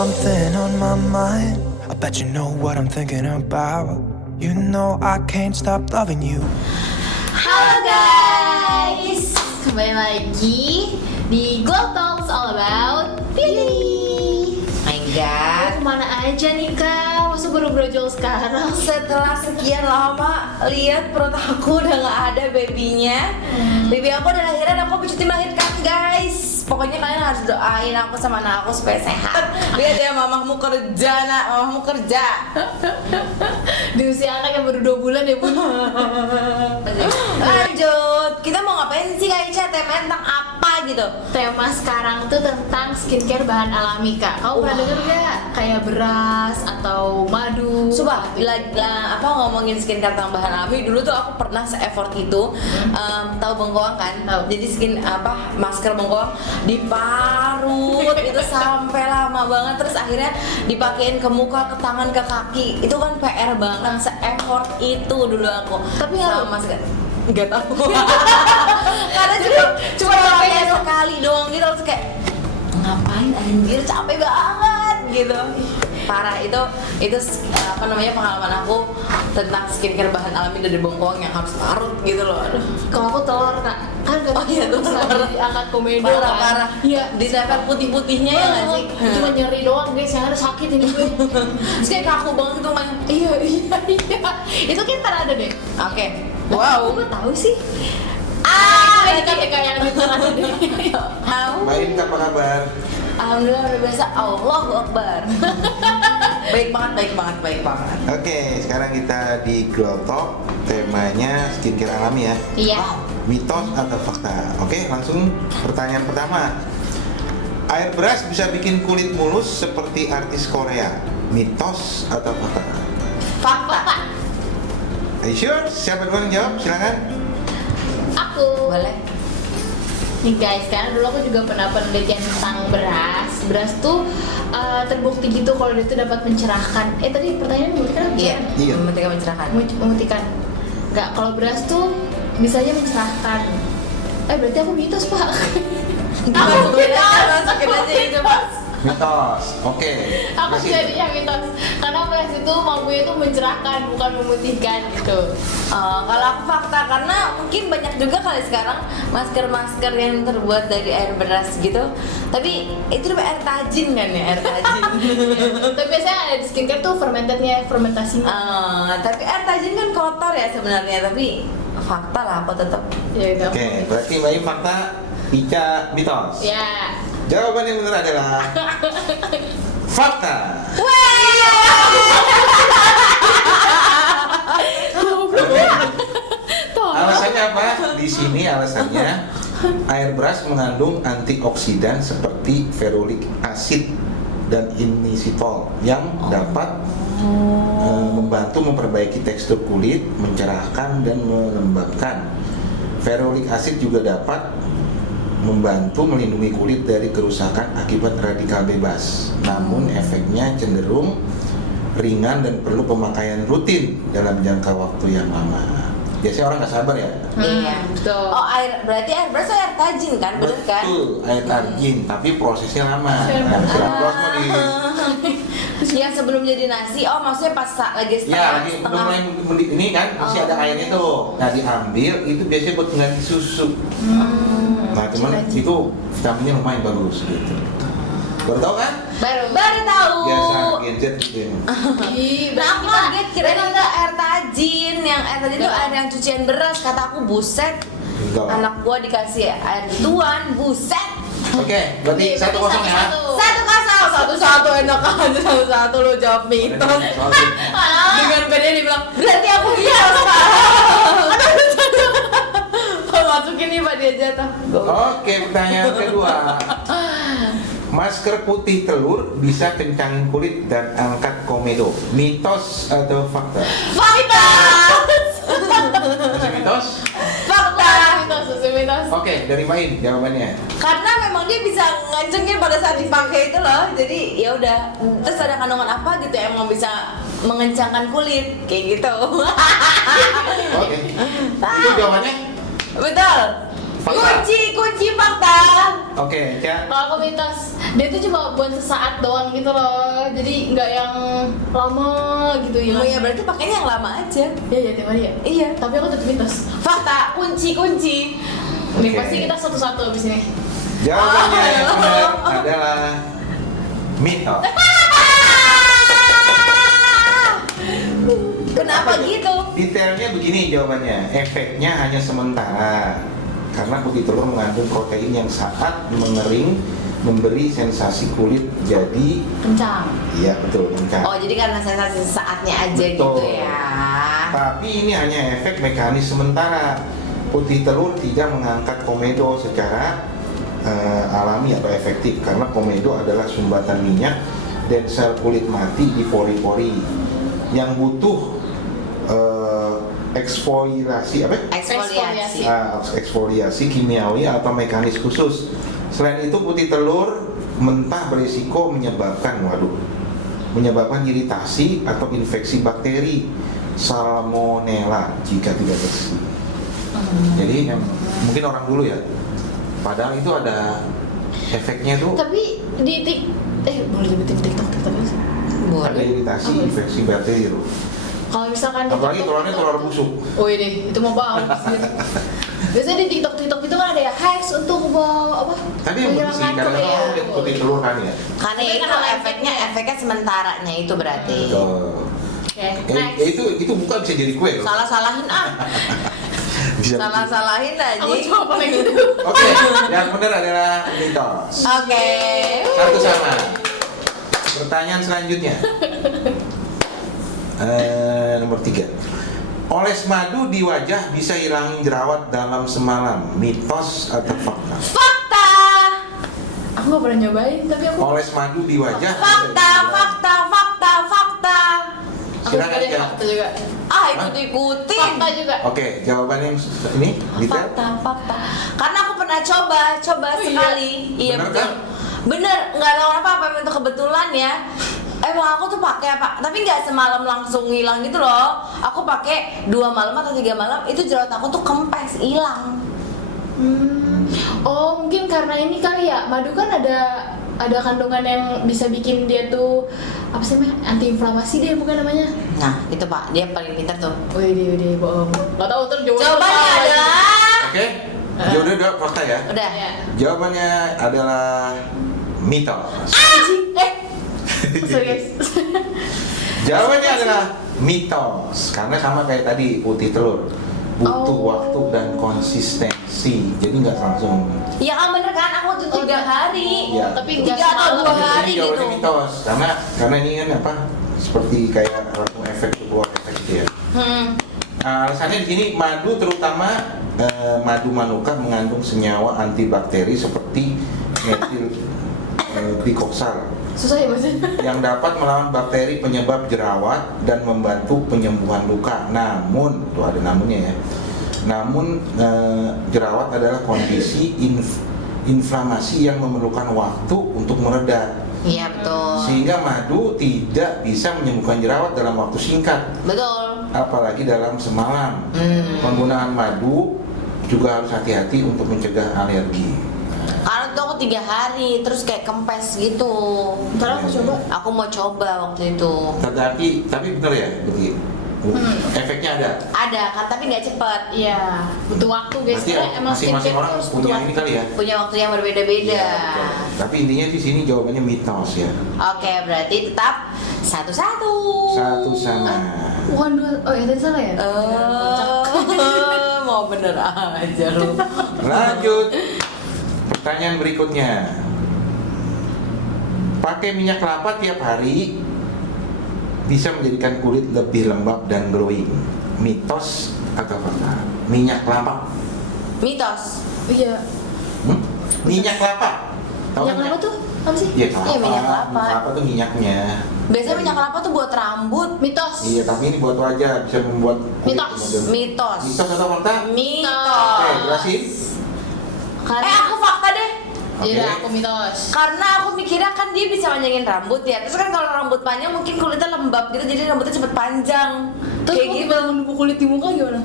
something on my mind. I bet you know what I'm thinking about. You know I can't stop loving you. Halo guys, kembali lagi di Glow Talks All About Beauty. My God, Kemana aja nih kak? Masa baru brojol sekarang? setelah sekian lama lihat perut aku udah nggak ada babynya. Baby aku udah lahiran, aku cuti melahirkan guys. Pokoknya kalian harus doain aku sama anak aku supaya sehat. Lihat ya, mamahmu kerja nak, mamahmu kerja. Di usia anak yang baru 2 bulan ya bun. Lanjut, kita mau ngapain sih Kak Ica? Tema tentang apa gitu? Tema sekarang tuh tentang skincare bahan alami kak. Kamu pernah denger gak? Kayak beras atau madu. Sumpah, apa ngomongin skincare tentang bahan alami, dulu tuh aku pernah se-effort itu. Tahu bengkoang kan? Tahu. Jadi masker bengkoang diparut itu sampai lama banget, terus akhirnya dipakein ke muka, ke tangan, ke kaki. Itu kan PR banget, se-effort itu dulu aku. Tapi sama masker nggak tahu. Karena cuma pakai sekali doang gitu, terus kayak ngapain anjir, capek banget gitu. Parah, itu pengalaman aku tentang skincare bahan alami dari bengkoang yang harus parut gitu loh. Aduh. Kalau aku telur kak, kan gak Oh iya, bisa telur. diangkat komedo Parah, kan. parah. Iya. Ditempel putih-putihnya ya nggak sih? Cuma nyeri doang guys, yang ada sakit ini gue. Terus kayak kaku banget gitu main. Iya. Itu kita ada deh. Oke. Wow. Aku tahu sih. Lagi Kayak yang itu ada deh. Baik, apa kabar? Alhamdulillah udah biasa. Allahu Akbar. Baik banget. Oke, sekarang kita di Glow Talk. Temanya skincare alami ya. Iya. Mitos atau fakta? Oke, langsung pertanyaan pertama. Air beras bisa bikin kulit mulus seperti artis Korea. Mitos atau fakta? Fakta. Are you sure? Siapa duluan yang jawab? Silakan. Aku. Boleh. Nih guys, karena dulu aku juga pernah penelitian tentang beras. Beras tuh terbukti gitu kalau dia tuh dapat mencerahkan. Tadi pertanyaan memutihkan apa? Iya. Iya. Memutihkan mencerahkan. Memutihkan. Enggak, kalau beras tuh bisa aja mencerahkan. Berarti aku mitos pak. Masukin aja itu Pak. Mitos. Oke. Aku Masih. jadi yang mitos. Karena beras itu mampunya itu mencerahkan, bukan memutihkan gitu. Kalau aku fakta, karena mungkin banyak juga kali sekarang masker-masker yang terbuat dari air beras gitu. Tapi itu lebih air tajin kan ya, air tajin. Tapi biasanya ada di skincare tuh fermentasinya. Tapi air tajin kan kotor ya sebenarnya, tapi fakta lah aku tetap. Ya gitu. Oke, berarti Bayu fakta, Ica mitos. Ya. Jawaban yang benar adalah fakta. Alasannya apa? Di sini alasannya air beras mengandung antioksidan seperti ferulic acid dan inositol yang dapat membantu memperbaiki tekstur kulit, mencerahkan dan melembabkan. Ferulic acid juga dapat membantu melindungi kulit dari kerusakan akibat radikal bebas. Namun efeknya cenderung ringan dan perlu pemakaian rutin dalam jangka waktu yang lama. Biasanya orang nggak sabar ya. Iya. Betul. Berarti air beras air tajin kan, bener kan? Betul, air tajin, tapi prosesnya lama. Nah, silang bros mau di Yang sebelum jadi nasi, maksudnya pas lagi ya lagi udah mulai ini kan masih ada airnya tuh. Nah diambil itu biasanya buat mengganti susu. Nah cuman itu vitaminnya lumayan bagus gitu. Baru tahu kan? Baru tahu. Biasa gadget gitu ya. Nah aku kaget kirain itu air tajin. Yang air tajin itu air yang cucian beras. Kata aku buset. Enggak. Anak gua dikasih air tuan, buset. Oke, berarti 1-0 ya. 1-0, 1-1 enak aja, 1-1 lo jawab mitos. Dengan PD dibilang, berarti aku bias Pak. Kalau masukin nih Pak dia jatuh. Oke, pertanyaan kedua. Masker putih telur bisa kencangin kulit dan angkat komedo. Mitos atau fakta? Fakta. Masih mitos? Fakta. Mitos. Oke, dari Main jawabannya. Karena memang dia bisa ngancengin pada saat dipakai itu loh. Jadi ya udah. Terus ada kandungan apa gitu yang emang bisa mengencangkan kulit kayak gitu. Oke. Itu jawabannya? Betul. Fakta. Kunci fakta. Oke, Ca. Kalau aku mitos, dia tuh cuma buat sesaat doang gitu loh. Jadi nggak yang lama gitu ya. Oh ya berarti pakainya yang lama aja. Iya ya tiap hari ya. Iya. Tapi aku tetap mitos. Fakta, kunci. Nih Oke. pasti kita satu-satu abis ini. Jawabannya yang benar adalah mitos. Kenapa gitu? Detailnya begini jawabannya, efeknya hanya sementara karena putih telur mengandung protein yang saat mengering memberi sensasi kulit jadi Kencang. iya betul kencang. Oh jadi karena sensasi saatnya aja Betul. gitu ya. Tapi ini hanya efek mekanis sementara. Putih telur tidak mengangkat komedo secara alami atau efektif karena komedo adalah sumbatan minyak dan sel kulit mati di pori-pori yang butuh eksfoliasi apa? Eksfoliasi. Eksfoliasi kimiawi atau mekanis khusus. Selain itu putih telur mentah berisiko menyebabkan iritasi atau infeksi bakteri salmonella jika tidak bersih. Jadi mungkin orang dulu ya. Padahal itu ada efeknya tuh. Tapi di boleh nyebutin TikTok aja. Ada iritasi Apa? infeksi bakteri tuh. Kalau misalkan di Apalagi TikTok, telurnya telur busuk. Oh ini, itu mau banget. Biasanya di TikTok itu kan ada ya hacks untuk apa? Tapi yang bersih menghilangkan kadang-kadang komedo. orang lihat putih telur kan ya. Karena Tapi itu karena efeknya sementaranya itu berarti. Betul. Oke, Ya, next. itu bukan bisa jadi kue loh. Salah-salahin Bisa Salah-salahin Aku aja. coba lagi gitu. Oke, yang benar adalah mitos. Oke. Satu sama. Pertanyaan selanjutnya. Nomor 3. Oles madu di wajah bisa hilangin jerawat dalam semalam. Mitos atau fakta? Fakta. Aku nggak pernah nyobain, tapi aku. Oles madu di wajah. Fakta. Aku Silakan, juga deh, Tia. fakta juga. Ikut-ikutin. Fakta juga. Oke, jawabannya yang ini detail. Fakta. Karena aku pernah coba Oh, iya? sekali. Iya Bener betul. kan? Bener, nggak tahu apa itu kebetulan ya. Emang aku tuh pakai apa? Tapi nggak semalam langsung hilang gitu loh. Aku pakai 2 malam atau 3 malam itu jerawat aku tuh kempes hilang. Oh mungkin karena ini kali ya, madu kan ada kandungan yang bisa bikin dia tuh apa sih namanya, antiinflamasi deh bukan namanya. Nah itu pak, dia paling pintar tuh. Wih bohong. Gak tahu terus Jawabannya adalah Oke, udah fakta ya. udah. Ya. Jawabannya adalah mitos. Sorry guys. Jawabannya adalah mitos karena sama kayak tadi putih telur butuh Oh. waktu dan konsistensi jadi nggak langsung. Iya kan bener kan, aku tuh 3 hari. Iya. Tapi 3 nggak atau 2 semalam. hari Jadi jawabannya gitu. mitos karena ini kan apa seperti kayak langsung efek keluar efek gitu ya. Alasannya di sini madu terutama madu manuka mengandung senyawa antibakteri seperti metil glikoksal Susah ya maksudnya. yang dapat melawan bakteri penyebab jerawat dan membantu penyembuhan luka. Namun, tuh ada namunnya ya. Namun jerawat adalah kondisi inflamasi yang memerlukan waktu untuk mereda. Iya betul. Sehingga madu tidak bisa menyembuhkan jerawat dalam waktu singkat, Betul. apalagi dalam semalam. Penggunaan madu juga harus hati-hati untuk mencegah alergi. Karena tuh aku 3 hari terus kayak kempes gitu. Ntar aku coba. Aku mau coba waktu itu. Tapi benar ya, begitu. Efeknya ada. Ada kan tapi nggak cepet. Iya, butuh waktu guys. Berarti Karena emang masing-masing skincare orang harus butuh punya waktu. ini kali ya. Punya waktu yang berbeda-beda. Iya, betul. Tapi intinya di sini jawabannya mitos ya. Oke, berarti tetap 1-1. Satu sama. Bukan dua. Oh ya tadi salah ya. Mau bener aja lu. Lanjut. Pertanyaan berikutnya. Pakai minyak kelapa tiap hari bisa menjadikan kulit lebih lembab dan glowing. Mitos atau fakta? Minyak kelapa. Mitos. Iya. Minyak kelapa. Tahu Yang kan? apa tuh? Apa sih? Iya kelapa. Iya, minyak kelapa. Minyak kelapa tuh minyaknya. Biasanya minyak kelapa tuh buat rambut. Mitos. Iya, tapi ini buat wajah bisa membuat kulit Mitos. lebih- Mitos. Mitos atau fakta? Mitos. Oke, jelasin. Karena Aku fakta deh. Iya, Oke. aku mitos. Karena aku mikirnya kan dia bisa panjangin rambut ya. Terus kan kalau rambut panjang mungkin kulitnya lembab gitu, jadi rambutnya cepet panjang. Terus Kayak kayak gitu. gimana nunggu kulit di muka gimana?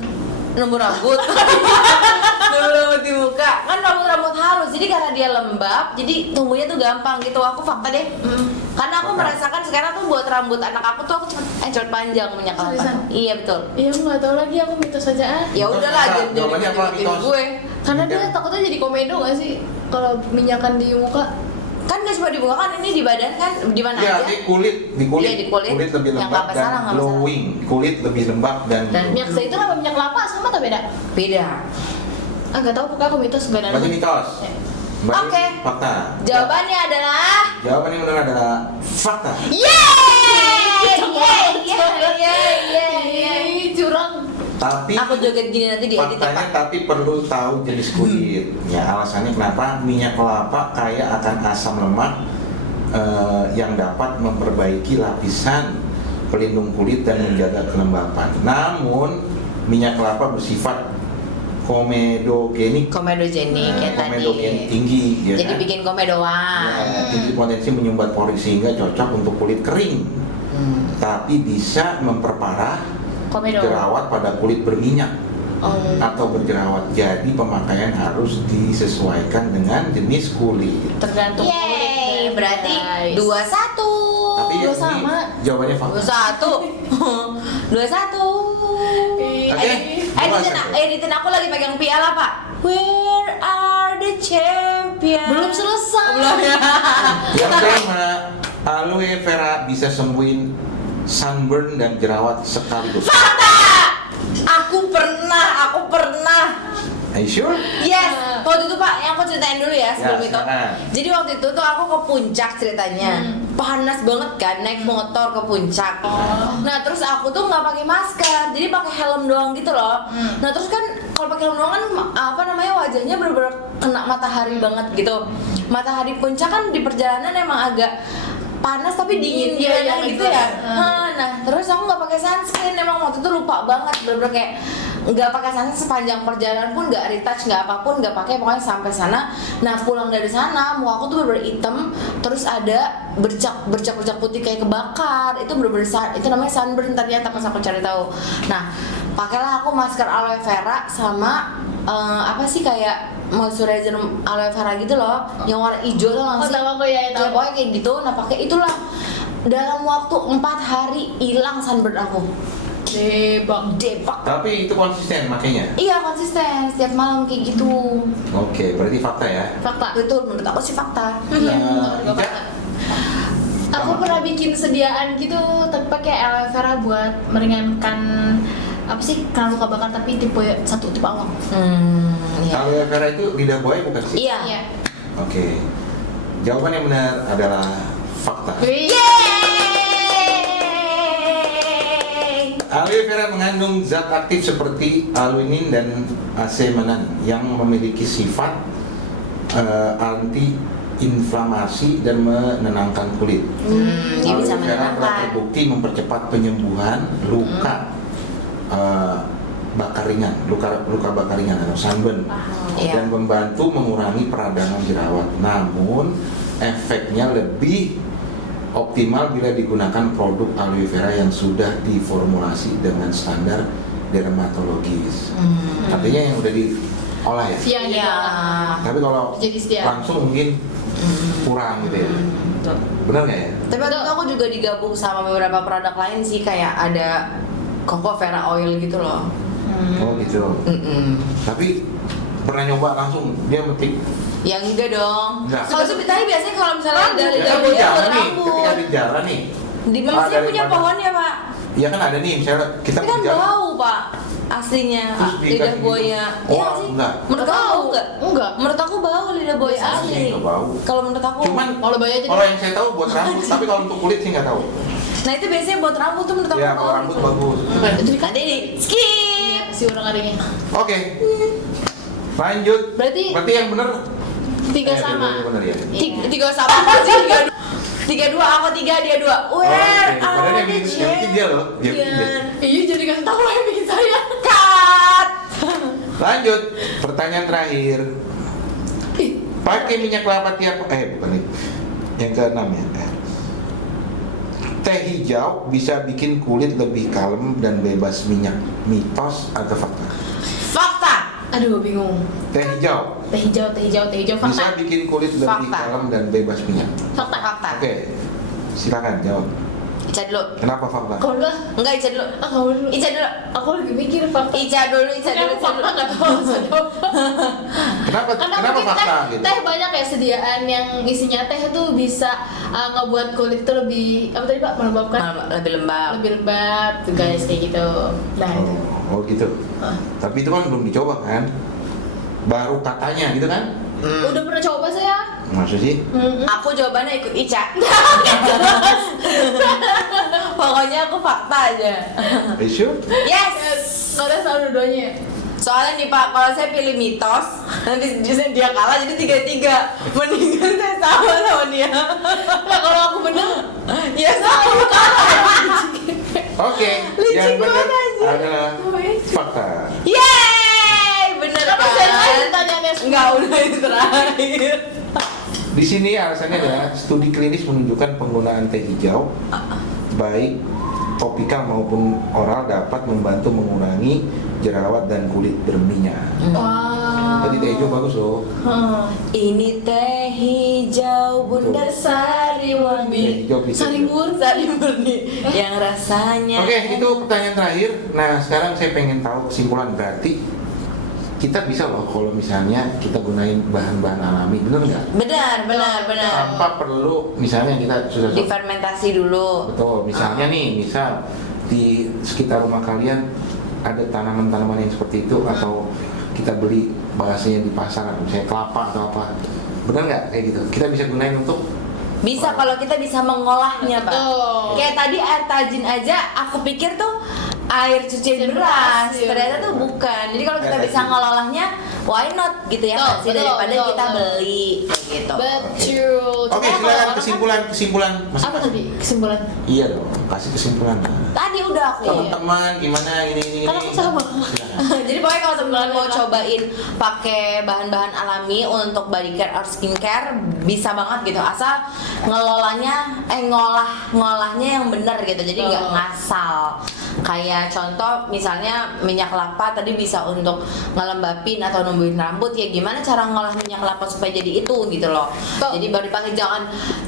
Nunggu rambut. Nunggu rambut rambut di muka kan rambut halus, jadi karena dia lembab jadi tumbuhnya tuh gampang gitu. Aku fakta deh. Karena aku merasakan sekarang tuh buat rambut anak aku tuh aku cepet panjang minyak kelapa. Seriusan? Iya betul. Iya, aku nggak tahu lagi, aku mitos aja ah. Ya udahlah, Mitos apa? Jawabannya apa, jadi mitos? gue. Karena dia takutnya jadi komedo gak sih kalau minyakan di muka? Kan gak cuma di muka kan, ini di badan kan, di mana Ya, aja. di kulit, Iya, di kulit. lebih Yang lembab nggak dan masalah, nggak glowing. Kulit lebih lembab dan Minyak zaitun apa minyak kelapa sama atau beda? Beda. Ah, nggak tahu, pokoknya aku mitos gak ada. berarti mitos. Berarti Oke. fakta. Jawabannya adalah Jawaban yang benar adalah fakta. Ih, curang. Tapi Aku joget gini nanti diedit ya faktanya Pak. tapi perlu tahu jenis kulit. Ya, alasannya kenapa minyak kelapa kaya akan asam lemak yang dapat memperbaiki lapisan pelindung kulit dan menjaga kelembapan. Namun minyak kelapa bersifat komedogenik. Komedogenik ya tadi. Komedogenik tinggi, ya Jadi kan? bikin komedoan. Ya, tinggi potensi menyumbat pori sehingga cocok untuk kulit kering. Tapi bisa memperparah Komedo. jerawat pada kulit berminyak atau berjerawat. Jadi pemakaian harus disesuaikan dengan jenis kulit. Tergantung kulit, Yeay, guys. berarti 2-1. Tapi dua ini sama. jawabannya fakta. 2-1. 2-1. Oke. Editin aku lagi pegang piala Pak. Where are the champions? Belum selesai. Belum ya. Yang pertama, aloe vera bisa sembuhin sunburn dan jerawat sekaligus. Aku pernah. Are you sure? Yes, waktu itu Pak, yang aku ceritain dulu ya sebelum Ya, itu. silakan. Jadi waktu itu tuh aku ke puncak ceritanya, panas banget kan, naik motor ke puncak. Nah terus aku tuh nggak pakai masker, jadi pakai helm doang gitu loh. Nah terus kan kalau pakai helm doang kan apa namanya wajahnya bener-bener kena matahari banget gitu. Matahari puncak kan di perjalanan emang agak panas tapi dingin Iya, gimana iya, gitu betul. ya. Nah terus aku nggak pakai sunscreen, emang waktu itu lupa banget bener-bener kayak nggak pakai sunscreen sepanjang perjalanan pun, nggak retouch, nggak apapun, nggak pakai, pokoknya sampai sana. Nah pulang dari sana muka aku tuh bener-bener hitam, terus ada bercak putih kayak kebakar. Itu bener-bener itu namanya sunburn ternyata pas aku cari tahu. Nah pakailah aku masker aloe vera sama apa sih kayak moisturizer aloe vera gitu loh, yang warna hijau tuh Oh, langsung. tahu aku ya, tahu. Pokoknya kayak gitu. Nah pakai itulah, dalam waktu 4 hari hilang sunburn aku. Debak. Tapi itu konsisten makanya. Iya konsisten, setiap malam kayak gitu. Oke, berarti fakta ya. Fakta. Betul, menurut aku sih fakta. Ika? Aku pernah bikin sediaan gitu, tapi pakai aloe vera buat meringankan apa sih, kena luka bakar tapi tipe awal. Iya. Aloe vera itu lidah buaya bukan sih? Iya. Oke. Jawaban yang benar adalah fakta. Aloe vera mengandung zat aktif seperti alunin dan acemenan yang memiliki sifat anti-inflamasi dan menenangkan kulit. Dia bisa Aloe vera telah menenangkan. terbukti mempercepat penyembuhan luka bakar ringan, luka bakar ringan atau sunburn, Iya. dan membantu mengurangi peradangan jerawat. Namun efeknya lebih optimal bila digunakan produk aloe vera yang sudah diformulasi dengan standar dermatologis. Artinya yang udah diolah ya. Iya, Iya. Tapi kalau Jadi setia. langsung mungkin kurang gitu ya. Betul. Benar nggak ya? Tapi waktu itu aku juga digabung sama beberapa produk lain sih, kayak ada coco vera oil gitu loh. Oh gitu. Tapi pernah nyoba langsung dia metik. Ya enggak dong. Enggak. Kalau sebetulnya biasanya kalau misalnya dari Ya kan buat di jalan nih, rambut. ketika di jalan nih. Di mana sih punya daripada- pohon ya Pak? Iya kan ada nih, misalnya kita Tapi kan berjalan. bau Pak, aslinya Terus lidah dikasih buaya. gitu. Iya Oh, sih. enggak. Menurut aku bau enggak? Enggak. Menurut aku bau lidah buaya Biasa asli. sih, nggak bau. Kalau menurut aku. Cuman Kalau buaya aja kalau yang saya tahu buat rambut, tapi kalau untuk kulit sih nggak tahu. Nah itu biasanya buat rambut tuh menurut aku Ya bau. kalau rambut gitu. bagus. Itu Nanti nih, skip. si orang adanya. Oke. Lanjut. Berarti yang benar 3 sama. Benar ya. Tiga sama aku sih, 3-2, aku 3, dia 2. Oh, Where oke. Padahal are yang the bikin dia loh. Dia bikin dia. champions? Iya, jadi kasih tahu yang bikin saya. Cut. Lanjut. Pertanyaan terakhir. Pakai minyak kelapa tiap bukan nih. Yang ke-6 ya. Teh hijau bisa bikin kulit lebih kalem dan bebas minyak. Mitos atau fakta? Fakta. Aduh, bingung. Teh hijau Teh hijau bisa fakta. bikin kulit lebih Fakta. kalem dan bebas minyak. Fakta. Oke, silakan jawab. Ica dulu. Kenapa fakta? Kamu dulu. Enggak, Ica dulu. Kamu dulu. Ica dulu. Aku lagi mikir fakta. Ica dulu. Aku fakta nggak tahu harus apa. Karena Kenapa mungkin fakta teh, gitu? teh banyak ya sediaan yang isinya teh itu bisa ngebuat kulit itu lebih apa tadi Pak, melembabkan, Lebih lembab. lebih lembab tuh guys kayak gitu. Nah itu. Oh gitu. Ah. Tapi itu kan belum dicoba kan? Baru katanya gitu kan? Udah pernah coba saya? Maksud sih? Aku jawabannya ikut Ica. Pokoknya aku fakta aja. Are you sure? Yes. Kalian selalu dua-duanya. Soalnya nih Pak, kalau saya pilih mitos, nanti justru dia kalah jadi 3-3. Mendingan saya sama dia. Nah kalau aku bener, Ya sama kalah. Oke, Licin yang benar banget aja. adalah fakta. Yeay, bener kenapa kan? saya lain pertanyaannya semua? Enggak, udah itu terakhir. Di sini alasannya adalah studi klinis menunjukkan penggunaan teh hijau baik topikal maupun oral dapat membantu mengurangi jerawat dan kulit berminyak. Wow. Tadi teh hijau bagus loh. Ini teh hijau Bunda Sari Teh Murni. hijau bisa. Sari murni. Sari Murni yang rasanya. Oke, itu pertanyaan terakhir. Nah, sekarang saya pengen tahu kesimpulan, berarti kita bisa loh kalau misalnya kita gunain bahan-bahan alami, bener nggak? Benar. Tanpa perlu misalnya kita sudah Difermentasi dulu. betul. Misalnya nih, misal di sekitar rumah kalian ada tanaman-tanaman yang seperti itu atau kita beli bahasanya di pasar, misalnya kelapa atau apa, benar nggak kayak gitu? Kita bisa gunain untuk Bisa kalau kita bisa mengolahnya, Pak. Betul. Kayak tadi air tajin aja, aku pikir tuh air cucian beras, iya. ternyata tuh bukan. Jadi kalau kita Air bisa tajin. ngolahnya, why not gitu ya Betul, Kak? Sih, betul, daripada betul, kita betul. beli kayak gitu. Betul. Oke, Cuma kalau silakan orang kesimpulan. kan- apa tadi kesimpulan? Iya dong, kasih kesimpulan. Tadi udah aku. Teman-teman gimana ini. Kan aku sama. Silakan. Jadi pokoknya kalau teman-teman mau cobain pakai bahan-bahan alami untuk body care or skincare bisa banget gitu, asal ngolahnya yang benar gitu, jadi nggak Oh. ngasal. Kayak contoh misalnya minyak kelapa tadi bisa untuk ngelembapin atau numbuhin rambut, ya gimana cara ngolah minyak kelapa supaya jadi itu gitu loh. Betul. Jadi baru dipakai,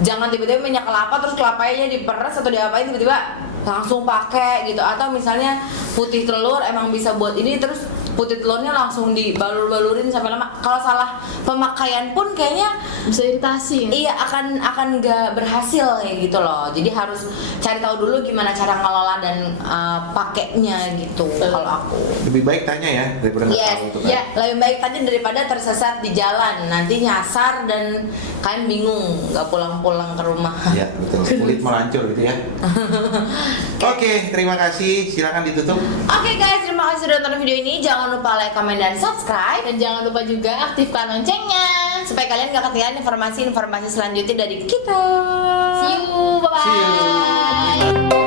jangan tiba-tiba minyak kelapa terus kelapanya diperes atau diapain tiba-tiba langsung pakai gitu. Atau misalnya putih telur emang bisa buat ini, terus putih telurnya langsung dibalur-balurin sampai lama. Kalau salah pemakaian pun kayaknya Bisa iritasi. iya akan nggak berhasil kayak gitu loh. Jadi harus cari tahu dulu gimana cara ngelola dan pakainya gitu. Kalau aku Lebih baik tanya ya daripada nggak yes, tahu itu kan. ya lebih baik tadi daripada tersesat di jalan, nanti nyasar dan kalian bingung nggak pulang-pulang ke rumah. Ya betul, kulit melancur gitu ya. Oke, terima kasih. Silakan ditutup. Oke guys, terima kasih sudah nonton video ini. Jangan lupa like, comment, dan subscribe Dan jangan lupa juga aktifkan loncengnya. supaya kalian gak ketinggalan informasi-informasi selanjutnya dari kita. See you, bye bye. See you.